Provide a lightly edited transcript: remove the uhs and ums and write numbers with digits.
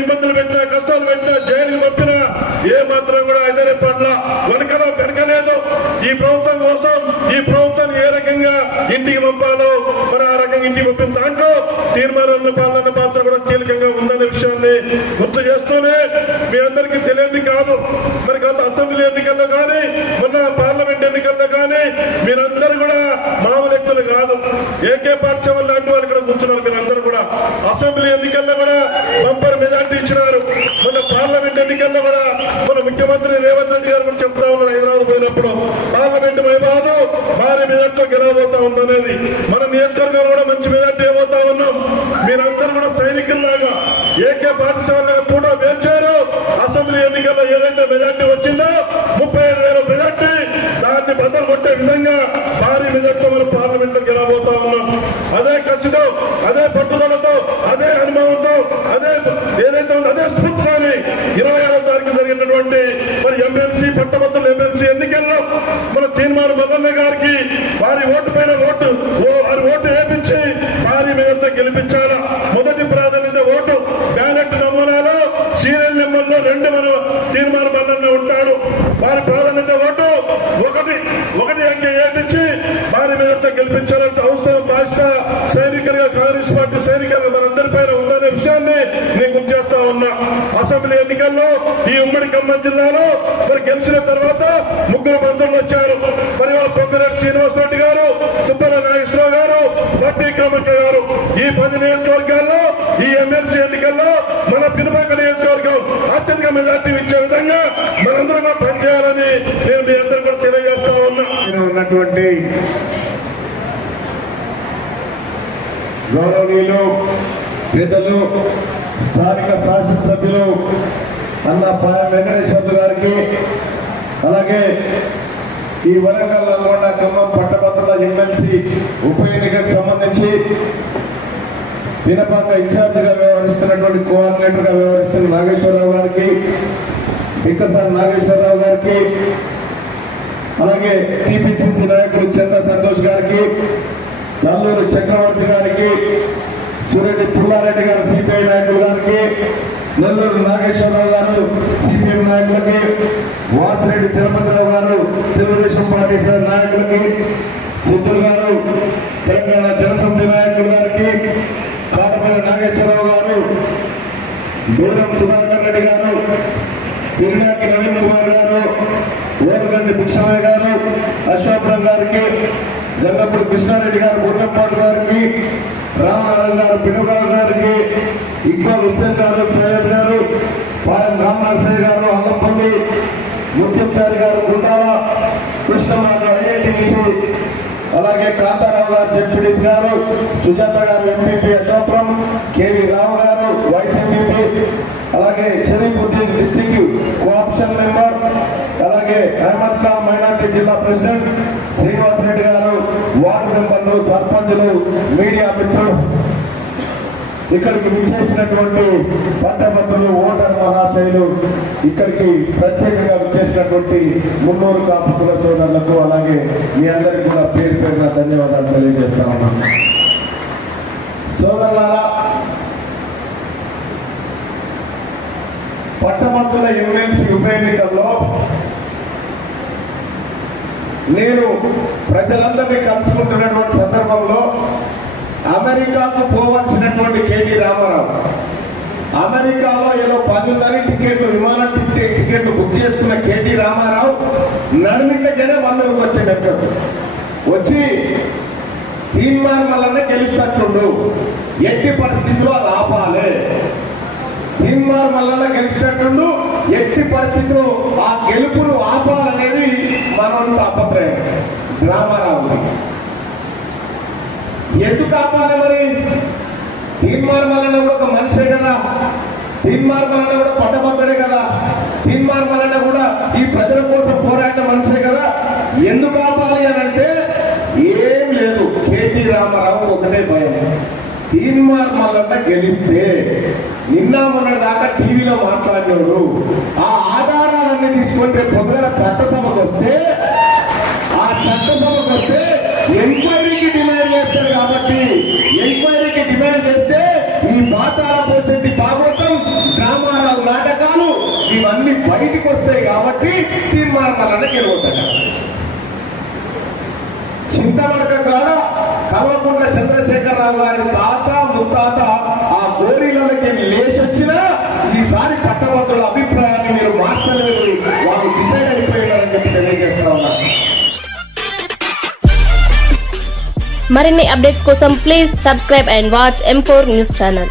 ఇబ్బందులు పెట్టినా కష్టాలు పెట్టినా జైలుకి పంపినా ఏ మాత్రం కూడా ఐదరే పట్ల వెనకలేదు. ఈ ప్రభుత్వం కోసం ఈ ప్రభుత్వాన్ని ఏ రకంగా ఇంటికి పంపాలో మరి ఆ రకంగా ఇంటికి పంపిన దాంట్లో తీర్మానంలో పాలన పాత్ర కూడా కీలకంగా ఉందనే విషయాన్ని గుర్తు చేస్తూనే మీ అందరికీ తెలియదు కాదు, మరి గత అసెంబ్లీ ఎన్నికల్లో కానీ మొన్న పార్లమెంట్ ఎన్నికల్లో కానీ మీరందరూ కూడా మామూలు వ్యక్తులు కాదు. ఏకే పాఠశాల లాంటి వాళ్ళు ఇక్కడ కూర్చున్నారు. మీరందరూ కూడా అసెంబ్లీ ఎన్నికల్లో కూడా బంపర్ మెజార్టీ ఇచ్చినారు. మొన్న పార్లమెంట్ ఎన్నికల్లో కూడా మన ముఖ్యమంత్రి రేవంత్ రెడ్డి గారు కూడా చెప్తా ఉన్నారు, హైదరాబాద్ పోయినప్పుడు పార్లమెంట్ మైబాదు భారీ మెజార్టీతో గెలవబోతా ఉందనేది. మన నియోజకవర్గంలో కూడా మంచి మెజార్టీ ఇవ్వబోతా ఉన్నాం. మీరందరూ కూడా సైనికుల్లాగా ఏకే పాఠశాల కూడా వేర్చారు. అసెంబ్లీ ఎన్నికల్లో ఏదైతే మెజార్టీ వచ్చిందో 35,000 మెజార్టీ, దాన్ని బద్దలు కొట్టే విధంగా భారీ మెజార్టీతో మనం పార్లమెంట్ లో గెలవబోతా ఉన్నాం. అదే కసితో, అదే పట్టుదలతో, అదే అనుభవంతో, అదే ఏదైతే ఉందో అదే స్ఫూర్తితోని 26వ తారీఖు జరిగినటువంటి మరి ఎమ్మెల్సీ పట్టభద్రుల ఎమ్మెల్సీ ఎన్నికల్లో మన తీర్మానం మల్లన్న గారికి వారి ఓటు పైన వారి ఓటు వేయించి భారీ మెజార్టీతో గెలిపించాలా. మొదటి ప్రాధాన్యత ఓటు బ్యాలెట్ నమూనాలో సీరియల్ నెంబర్లో 2 మన తీర్మానం మల్లన్న ఉంటాడు. వారి ప్రాధాన్యత ఓటు ఒకటి అంకె వేయించి భారీ మెజార్టీతో గెలిపించాలంటే అవసరం బాధ్యత సైనికులుగా కాంగ్రెస్ పార్టీ సైనికులుగా మనందరిపైన ఉందనే విషయాన్ని నేను గుర్తు చేస్తా ఉన్నా. అసెంబ్లీ ఎన్నికల్లో ఈ ఉమ్మడి ఖమ్మం జిల్లాలో మరి గెలిచిన తర్వాత 3 మంత్రులు వచ్చారు. మరి వాళ్ళ పొంగిరెడ్డి శ్రీనివాసరెడ్డి గారు, తుప్పల నాగేశ్వరరావు గారు, పట్టి క్రమక్క గారు. ఈ 10 నియోజకవర్గాల్లో ఈ ఎమ్మెల్సీ ఎన్నికల్లో మన పినపాక నియోజకవర్గం అత్యధిక మెజార్టీ ఇచ్చే విధంగా మనందరం కూడా పనిచేయాలని నేను మీ అందరూ కూడా తెలియజేస్తా ఉన్నా. ఉన్నటువంటి గౌరవనీయులు పెద్దలు స్థానిక శాసనసభ్యులు అన్న పాయ వెంకటేశ్వర్లు గారికి, అలాగే ఈ వరంగల్ నల్గొండ ఖమ్మం పట్టభద్రుల ఎమ్మెల్సీ ఉప ఎన్నికకు సంబంధించి పినపాక ఇన్ఛార్జ్ గా వ్యవహరిస్తున్నటువంటి కోఆర్డినేటర్ గా వ్యవహరిస్తున్న నాగేశ్వరరావు గారికి, బిక్కసారి నాగేశ్వరరావు గారికి, అలాగే టీపీసీసీ నాయకులు చంద్ర సంతోష్ గారికి, నల్లూరు చక్రవర్తి గారికి, సూరెడ్డి పుల్లారెడ్డి గారు సిపిఐ నాయకులు గారికి, నెల్లూరు నాగేశ్వరరావు గారు సిపిఎం నాయకులకి, వాసిరెడ్డి చలపతిరావు గారు తెలుగుదేశం పార్టీ నాయకులకి, సిద్ధులు గారు తెలంగాణ జనసమితి నాయకులు గారికి, కాటపల్లి నాగేశ్వరరావు గారు, దూరం సుధాకర్ రెడ్డి గారు, పిల్లాకి రవీంద్ర కుమార్ గారు, ఓరుగండి భిక్షమయ్య గారు, అశోక్రావు గారికి, జంగపూడి కృష్ణారెడ్డి గారు, గుండెపాటు గారికి, రామారావు గారు, పినుగారు గారికి, ఇక్బాల్ హుస్సేన్ గారు, సయ్యద్ గారు, పాయం రామనరసయ్య గారు, అల్లంపల్లి ముత్యంచారి గారు, గుండాల కృష్ణరావు గారు ఐఐటీసీ, అలాగే కాంతారావు గారు జెడ్పీటీసీ గారు, సుజాత గారు ఎంపీపీ అశోక్రం, కేవీ రావు గారు వైస్ ఎంపీపీ, అలాగే షరీఫుద్దీన్ డిస్టిక్ కోఆప్షన్ మెంబర్, అలాగే అహ్మద్ ఖాన్ మైనార్టీ జిల్లా ప్రెసిడెంట్, శ్రీనివాస్ రెడ్డి గారు వార్డు మెంబర్లు, సర్పంచులు, మీడియా మిత్రులు, ఇక్కడికి విచ్చేసినటువంటి పట్టభద్రులు, ఓటర్ మహాశయులు, ఇక్కడికి ప్రత్యేకంగా విచ్చేసినటువంటి మున్నూరు కాపు కుల సోదరులకు, అలాగే మీ అందరికీ కూడా పేరు పేరున ధన్యవాదాలు తెలియజేస్తా ఉన్నాను. సోదరులారా, పట్టభద్రుల ఎమ్మెల్సీ ఉప ఎన్నికల్లో నేను ప్రజలందరినీ కలుసుకుంటున్నటువంటి సందర్భంలో అమెరికాకు పోవలసినటువంటి కేటీ రామారావు అమెరికాలో ఏదో 10 టికెట్లు విమాన టికెట్లు బుక్ చేసుకున్న కేటీ రామారావు నడిమిట్లకనే వందలకు వచ్చేటట్టు వచ్చి తీర్మానం గెలుస్తట్టుండు, ఎట్టి పరిస్థితుల్లో అది ఆపాలి, తీర్మానం గెలిచినట్టుండు, ఎట్టి పరిస్థితుల్లో ఆ గెలుపును ఆపాలనేది మనం తాపత్రయం రామారావు. ఎందుకు ఆపాలి మరి? తీర్మానం కూడా ఒక మనిషే కదా, తీర్మానం కూడా పట్టభద్రుడే కదా, తీర్మానం కూడా ఈ ప్రజల కోసం పోరాడిన మనిషే కదా. ఎందుకు ఆపాలి అని అంటే ఏం లేదు, కేటీ రామారావు ఒకటే భయం, తీర్మానం గెలిస్తే నిన్న మొన్నటి దాకా టీవీలో మాట్లాడినోడు ఆ ఆధారాలన్నీ తీసుకుంటే పొద్దున చట్టసభకు వస్తే ఆ చట్టసభకు వస్తే ఎంక్వైరీకి డిమాండ్ చేస్తారు. కాబట్టి ఎంక్వైరీకి డిమాండ్ చేస్తే ఈ పాతాళ పోసేది భాగవతం డ్రామా చింతమడక కాడ కల్వకుంట్ల చంద్రశేఖరరావు గారి తాత ముత్తాత ఆ గోరీలకి లేచొచ్చినా ఈసారి పట్టభద్రుల అభిప్రాయాన్ని మీరు మార్చలేదు, వాళ్ళు డిసైడ్ అయిపోయారని చెప్పి తెలియజేస్తా ఉన్నారు. మరిన్ని అప్డేట్స్ కోసం please subscribe and watch M4 news channel.